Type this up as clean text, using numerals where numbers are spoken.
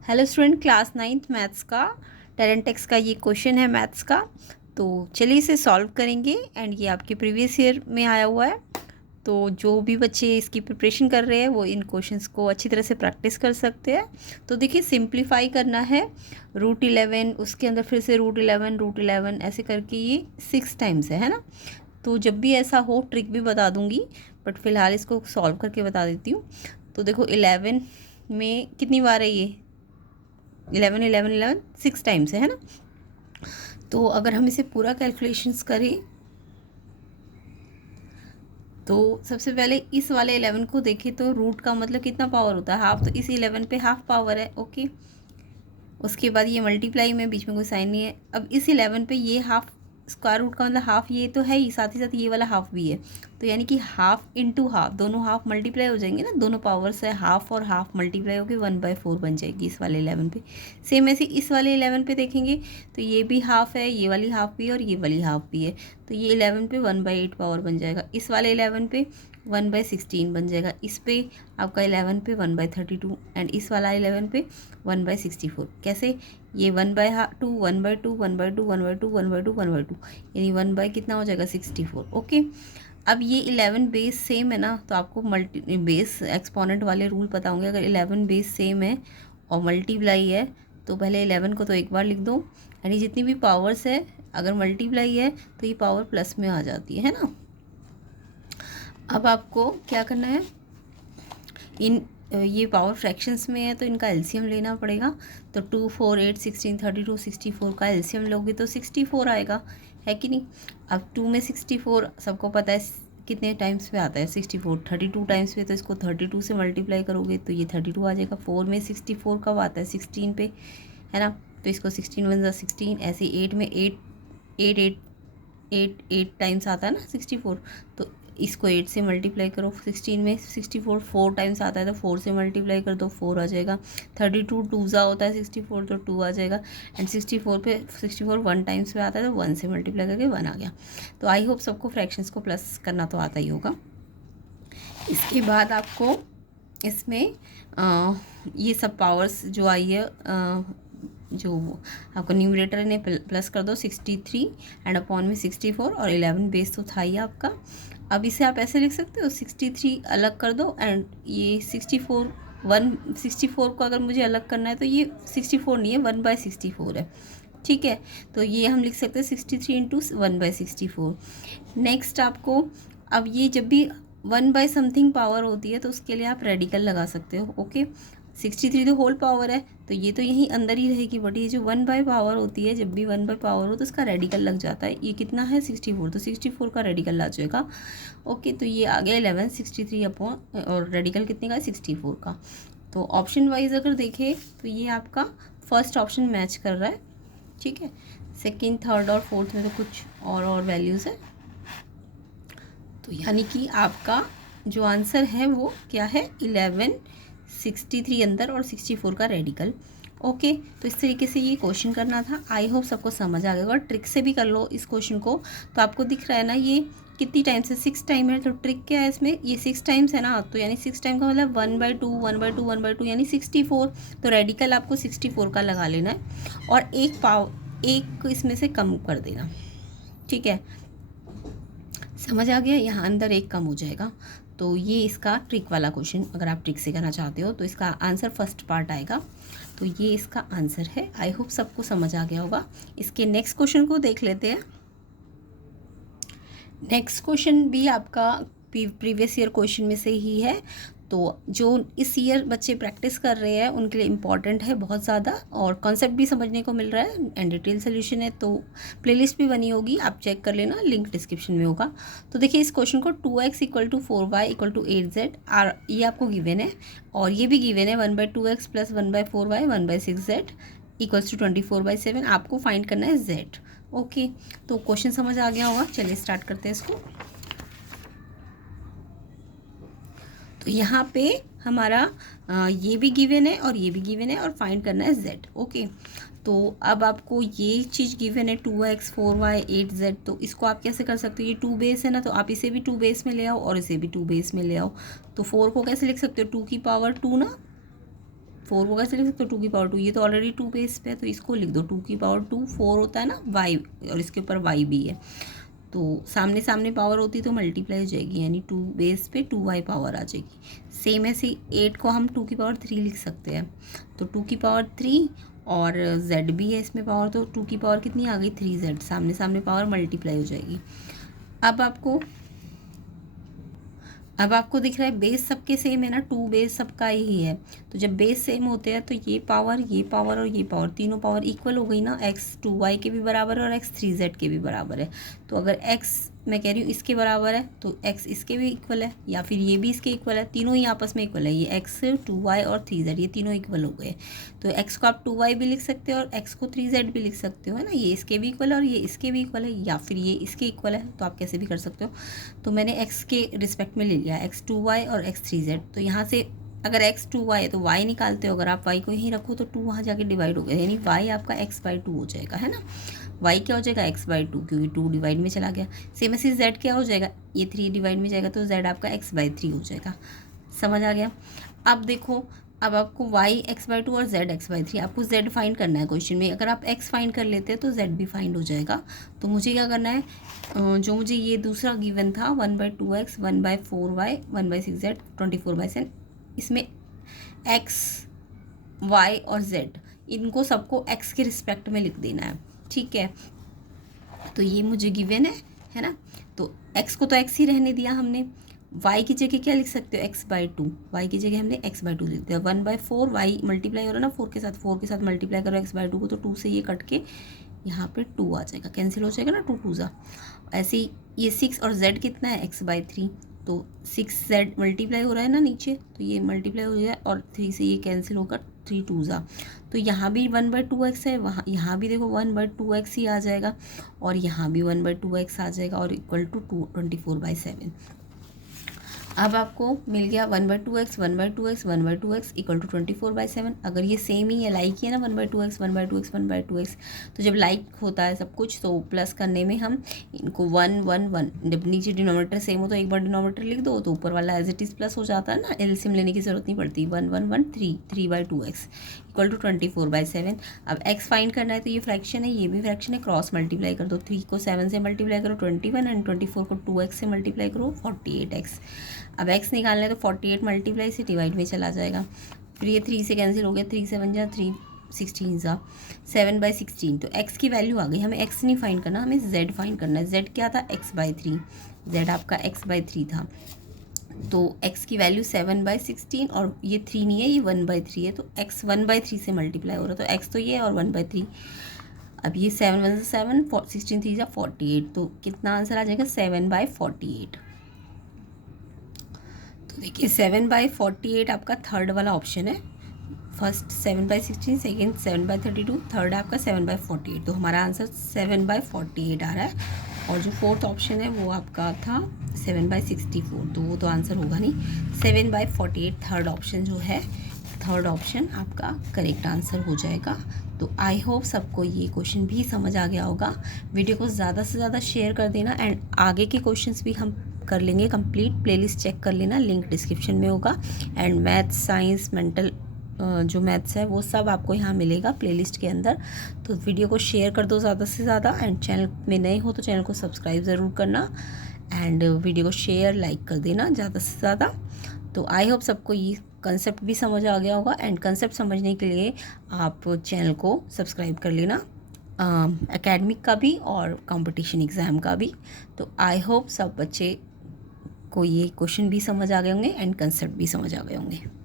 Hello student, class 9th maths का talent text का ये क्वेश्चन है मैथ्स का। तो चलिए इसे सॉल्व करेंगे एंड ये आपके प्रीवियस ईयर में आया हुआ है। तो जो भी बच्चे इसकी प्रिपरेशन कर रहे हैं वो इन क्वेश्चंस को अच्छी तरह से प्रैक्टिस कर सकते हैं। तो देखिए, सिंप्लीफाई करना है √11, उसके अंदर फिर से √11 ऐसे करके ये 6 टाइम्स है ना। तो जब भी ऐसा हो ट्रिक भी बता दूंगी, बट फिलहाल इसको सॉल्व करके बता देती हूँ। तो देखो 11 में कितनी बार है ये, 11 6 टाइम्स है ना। तो अगर हम इसे पूरा कैलकुलेशंस करें तो सबसे पहले इस वाले 11 को देखें तो रूट का मतलब कितना पावर होता है, हाफ। तो इस 11 पे हाफ पावर है, ओके। उसके बाद ये मल्टीप्लाई में बीच में कोई साइन नहीं है। अब इस 11 पे ये हाफ, स्क्वायर रूट का मतलब हाफ, ये तो है ही, साथ ही साथ ये वाला हाफ भी है। तो यानी कि हाफ इंटू हाफ, दोनों हाफ मल्टीप्लाई हो जाएंगे ना, दोनों पावर्स है, हाफ और हाफ मल्टीप्लाई होकर 1/4 बन जाएगी इस वाले 11 पे। सेम ऐसे इस वाले 11 पे देखेंगे तो ये भी हाफ है, ये वाली हाफ भी है और ये वाली हाफ भी है। तो ये 11 पे 1/8 पावर बन जाएगा। इस वाले 11 पे 1/16 बन जाएगा। इस पे आपका 11 पे 1/32 एंड इस वाला 11 पे 1/64। कैसे? ये 1/2 1/2 1/2 1/2 1/2 1/2 यानी 1 कितना हो जाएगा 64, ओके। अब ये 11 बेस सेम है ना, तो आपको मल्टी बेस एक्सपोनेंट वाले रूल पता होंगे। अगर 11 बेस सेम है और मल्टीप्लाई है तो पहले 11 को तो एक बार लिख दो, यानी जितनी भी पावर्स है अगर मल्टीप्लाई है तो ये पावर प्लस में आ जाती है ना। अब आपको क्या करना है, इन ये पावर फ्रैक्शंस में है तो इनका एलसीएम लेना पड़ेगा। तो 2 4 8 16 32 64 का एलसीएम लोगे तो 64 आएगा, है कि नहीं। अब 2 में 64 सबको पता है कितने टाइम्स पे आता है, 64 32 टाइम्स पे। तो इसको 32 से मल्टीप्लाई करोगे तो ये 32 आ जाएगा। 4 में 64 कब आता है, 16 पे, है ना। तो इसको 16 1 ज़ा 16, ऐसे 8 में 8 8 8 8 8 टाइम्स आता है ना 64। तो इसको 8 से मल्टीप्लाई करो। 16 में 64 4 टाइम्स आता है तो 4 से मल्टीप्लाई कर दो, 4 आ जाएगा। 32 2 ज़ा होता है 64 तो 2 आ जाएगा। एंड 64 1 टाइम्स पे आता है तो 1 से मल्टीप्लाई करके 1 आ गया। तो आई होप सबको फ्रैक्शंस को प्लस करना तो आता ही होगा। इसके बाद आपको इसमें ये सब पावर्स जो आई है, जो आपको न्यूमरेटर ने प्लस कर दो 63 एंड अपॉन में 64 और 11 बेस तो था ही आपका। अब इसे आप ऐसे लिख सकते हो, 63 अलग कर दो एंड ये 64 को अगर मुझे अलग करना है तो ये 64 नहीं है, 1/64 है, ठीक है। तो ये हम लिख सकते हैं 63 इंटू 1/64। नेक्स्ट आपको, अब ये जब भी 1/समथिंग पावर होती है तो उसके लिए आप रेडिकल लगा सकते हो, ओके। 63 तो होल पावर है तो ये तो यहीं अंदर ही रहेगी, बट ये जो 1 पावर होती है, जब भी 1 पावर हो तो उसका रेडिकल लग जाता है। ये कितना है 64, तो 64 का रेडिकल आ जाएगा, ओके। तो ये आ गया 11 63 अपॉन, और रेडिकल कितने का है 64 का। तो ऑप्शन वाइज अगर देखें तो ये आपका फर्स्ट ऑप्शन मैच कर रहा है, ठीक है। सेकेंड थर्ड और फोर्थ में तो कुछ और वैल्यूज़ है। तो यानी कि आपका जो आंसर है वो क्या है, 11 63 अंदर और 64 का रेडिकल, ओके। तो इस तरीके से ये क्वेश्चन करना था। आई होप सबको समझ आ गया और ट्रिक से भी कर लो इस क्वेश्चन को। तो आपको दिख रहा है ना ये कितनी टाइम्स है, 6 टाइम है। तो ट्रिक क्या है इसमें, ये 6 टाइम्स है ना, तो यानी 6 टाइम का मतलब 1/2 1/2 1/2 यानी 64। तो रेडिकल आपको 64 का लगा लेना है और एक इसमें से कम कर देना, ठीक है। समझ आ गया, यहाँ अंदर एक कम हो जाएगा। तो ये इसका ट्रिक वाला क्वेश्चन, अगर आप ट्रिक से करना चाहते हो तो इसका आंसर फर्स्ट पार्ट आएगा। तो ये इसका आंसर है। आई होप सबको समझ आ गया होगा। इसके नेक्स्ट क्वेश्चन को देख लेते हैं। नेक्स्ट क्वेश्चन भी आपका प्रीवियस ईयर क्वेश्चन में से ही है। तो जो इस ईयर बच्चे प्रैक्टिस कर रहे हैं उनके लिए इम्पॉर्टेंट है बहुत ज़्यादा, और कॉन्सेप्ट भी समझने को मिल रहा है एंड डिटेल सोल्यूशन है। तो प्लेलिस्ट भी बनी होगी, आप चेक कर लेना, लिंक डिस्क्रिप्शन में होगा। तो देखिए इस क्वेश्चन को 2x = 4y = 8z ये आपको गिवन है, और ये भी गिवन है 1/2x + 1/4y 1/6z = 24/7। आपको फाइंड करना है z, ओके। तो क्वेश्चन समझ आ गया होगा। चलिए स्टार्ट करते हैं इसको। तो यहाँ पे हमारा ये भी गिवन है और ये भी गिवन है और फाइंड करना है z, ओके। तो अब आपको ये चीज़ गिवन है 2x 4y 8z। तो इसको आप कैसे कर सकते हो, ये 2 बेस है ना, तो आप इसे भी 2 बेस में ले आओ और इसे भी 2 बेस में ले आओ। तो 4 को कैसे लिख सकते हो, 2 की पावर 2 ना, 4 को कैसे लिख सकते हो 2 की पावर 2, ये तो ऑलरेडी 2 बेस पे है तो इसको लिख दो 2 की पावर 2, 4 होता है ना y, और इसके ऊपर y भी है, तो सामने सामने पावर होती तो मल्टीप्लाई हो जाएगी, यानी 2 बेस पे 2y पावर आ जाएगी। सेम ऐसे 8 को हम 2 की पावर 3 लिख सकते हैं, तो 2 की पावर 3 और z भी है इसमें पावर, तो 2 की पावर कितनी आ गई 3z, सामने सामने पावर मल्टीप्लाई हो जाएगी। अब आपको दिख रहा है बेस सबके सेम है ना, 2 बेस सबका ही है, तो जब बेस सेम होते हैं तो ये पावर और ये पावर तीनों पावर इक्वल हो गई ना, x 2y के भी बराबर है और x 3z के भी बराबर है। तो अगर x मैं कह रही हूँ इसके बराबर है तो x इसके भी इक्वल है, या फिर ये भी इसके इक्वल है, तीनों ही आपस में इक्वल है, ये x 2y और 3z ये तीनों इक्वल हो गए। तो x को आप 2y भी लिख सकते हो और x को 3z भी लिख सकते हो, है ना, ये इसके भी इक्वल है और ये इसके भी इक्वल है, या फिर ये इसके इक्वल है, तो आप कैसे भी कर सकते हो। तो मैंने x के रिस्पेक्ट में ले लिया x 2y और x 3z, तो यहाँ से अगर x 2y है तो y निकालते हो, अगर आप y को यहीं रखो तो 2 वहाँ जाके डिवाइड हो गया, यानी y आपका x/2 हो जाएगा, है ना, y क्या हो जाएगा x/2, क्योंकि 2 डिवाइड में चला गया। सेम ऐसे z क्या हो जाएगा, ये 3 डिवाइड में जाएगा तो z आपका x/3 हो जाएगा। समझ आ गया। अब देखो, अब आपको y x/2 और z x/3, आपको z फाइंड करना है क्वेश्चन में। अगर आप x फाइंड कर लेते हैं तो z भी फाइंड हो जाएगा। तो मुझे क्या करना है, जो मुझे ये दूसरा गिवन था 1/2x 1/4y 1/6z 24/7, इसमें x y और z इनको सबको x के रिस्पेक्ट में लिख देना है, ठीक है। तो ये मुझे गिवन है ना, तो x को तो x ही रहने दिया हमने, y की जगह क्या लिख सकते हो x/2, y की जगह हमने x/2 लिख दिया। 1/4 y मल्टीप्लाई हो रहा है ना 4 के साथ मल्टीप्लाई करो x/2 को, तो 2 से ये कट के यहाँ पे 2 आ जाएगा, कैंसिल हो जाएगा ना, 2 2 ज़ा। ऐसे ही ये 6 और z कितना है x/3, तो 6z मल्टीप्लाई हो रहा है ना नीचे, तो ये मल्टीप्लाई हो जाए और 3 से ये कैंसिल होकर 3 2 ज़ा। तो यहाँ भी 1/2x है, वहाँ यहाँ भी देखो 1/2x ही आ जाएगा, और यहाँ भी 1/2x आ जाएगा, और इक्वल टू 24/7। अब आपको मिल गया 1/2x 1/2x 1/2x equal to 24/7। अगर ये सेम ही है, लाइक ही है ना 1/2x 1/2x 1/2x, तो जब लाइक होता है सब कुछ तो प्लस करने में हम इनको 1 1 1, जब नीचे डिनोमिनेटर सेम हो तो एक बार डिनोमिनेटर लिख दो, तो ऊपर वाला एज इट इज़ प्लस हो जाता है ना, एलसीएम लेने की जरूरत नहीं पड़ती। 1 1 1 3 3/2x इक्वल टू 24/7। अब x फाइंड करना है, तो ये फ्रैक्शन है, ये भी फ्रैक्शन है, क्रॉस मल्टीप्लाई कर दो, 3 को 7 से मल्टीप्लाई करो 21, एंड 24 को 2x से मल्टीप्लाई करो 48x। अब x निकालना है तो 48 मल्टीप्लाई से डिवाइड में चला जाएगा, फिर ये 3 से कैंसिल हो गया, 3 7 जा 3 16 जा 7/16, तो x की वैल्यू आ गई। हमें x नहीं फाइंड करना, हमें z फाइंड करना है। z क्या था x/3, z आपका x/3 था, तो x की वैल्यू 7/16, और ये 3 नहीं है ये 1/3 है, तो x 1/3 से मल्टीप्लाई हो रहा है, तो x तो ये है और 1/3। अब ये 7 1 7 16 3 जा 48, तो कितना आंसर आ जाएगा 7/48। तो देखिए 7/48 आपका थर्ड वाला ऑप्शन है, फर्स्ट 7/16, सेकेंड 7/32, थर्ड आपका 7/48, तो हमारा आंसर 7/48 आ रहा है। और जो फोर्थ ऑप्शन है वो आपका था 7/64, तो वो तो आंसर होगा नहीं, 7/48 थर्ड ऑप्शन जो है, थर्ड ऑप्शन आपका करेक्ट आंसर हो जाएगा। तो आई होप सबको ये क्वेश्चन भी समझ आ गया होगा। वीडियो को ज़्यादा से ज़्यादा शेयर कर देना, एंड आगे के क्वेश्चंस भी हम कर लेंगे कंप्लीट, प्लेलिस्ट चेक कर लेना, लिंक डिस्क्रिप्शन में होगा। एंड मैथ्स साइंस मेंटल जो मैथ्स है वो सब आपको यहाँ मिलेगा प्लेलिस्ट के अंदर। तो वीडियो को शेयर कर दो ज़्यादा से ज़्यादा, एंड चैनल में नए हो तो चैनल को सब्सक्राइब ज़रूर करना, एंड वीडियो को शेयर लाइक कर देना ज़्यादा से ज़्यादा। तो आई होप सबको ये कंसेप्ट भी समझ आ गया होगा, एंड कंसेप्ट समझने के लिए आप चैनल को सब्सक्राइब कर लेना, एकेडमिक का भी और कंपटीशन एग्ज़ाम का भी। तो आई होप सब बच्चे को ये क्वेश्चन भी समझ आ गए होंगे एंड कंसेप्ट भी समझ आ गए होंगे।